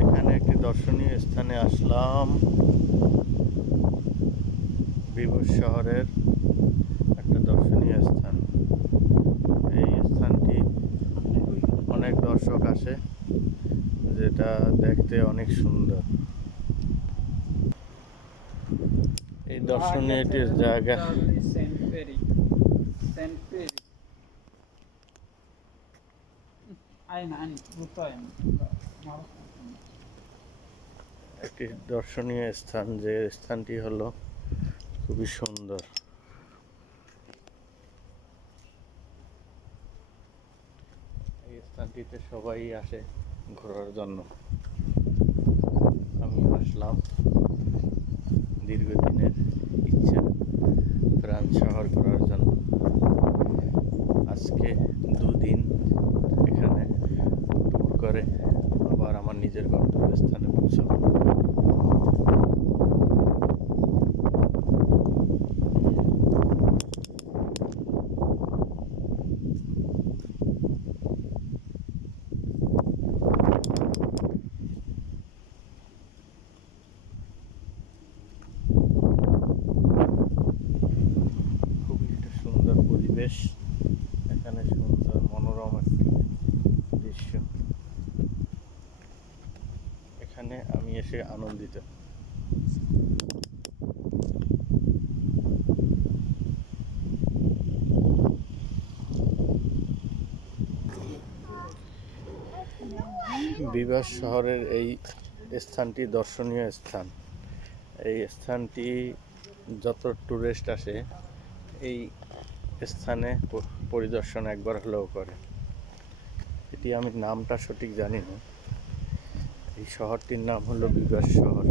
এখানে একটি দর্শনীয় স্থানে আসলাম। ভিভুজ শহরের একটা দর্শনীয় স্থান। এই স্থানটি অনেক দর্শক আসে, যেটা দেখতে অনেক সুন্দর। এই দর্শনীয় একটি জায়গা। একটি দর্শনীয় স্থান, যে স্থানটি হলো খুবই সুন্দর। এই স্থানটিতে সবাই আসে ঘোরার জন্য। আমি আসলাম দীর্ঘদিনের ইচ্ছা ফ্রান্স শহর ঘোরার জন্য। আজকে দুদিন এখানে ট্যুর করে আবার আমার নিজের গন্তব্যস্থানে পৌঁছাবো। খুবই একটা সুন্দর পরিবেশ, এখানে সুন্দর মনোরম একটি দৃশ্য। এখানে আমি এসে আনন্দিত। ভিভুজ শহরের এই স্থানটি দর্শনীয় স্থান। এই স্থানটি যত টুরিস্ট আসে এই স্থানে পরিদর্শন একবার হলেও করে। এটি আমি নামটা সঠিক জানি না। এই শহরটির নাম হলো ভিভুজ শহর।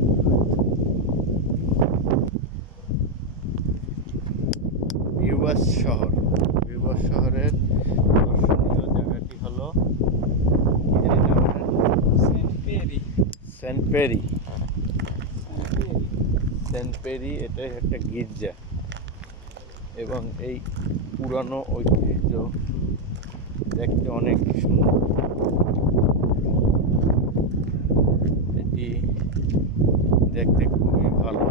ভিভুজ শহর, ভিভুজ শহরের দর্শনীয় জায়গাটি হলো সেন্ট পেরি। সেন্ট পেরি এটাই একটা গির্জা এবং এই পুরানো ঐতিহ্য দেখতে অনেক সুন্দর। এটি দেখতে খুবই ভালো।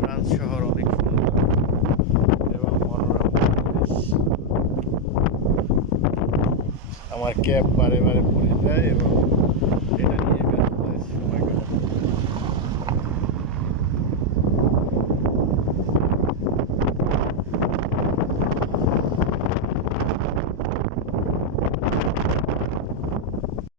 ফ্রান্স শহর অনেক সুন্দর এবং মনোরম পরিবেশ। আমার ক্যাব বারে বারে পড়ে যায় এবং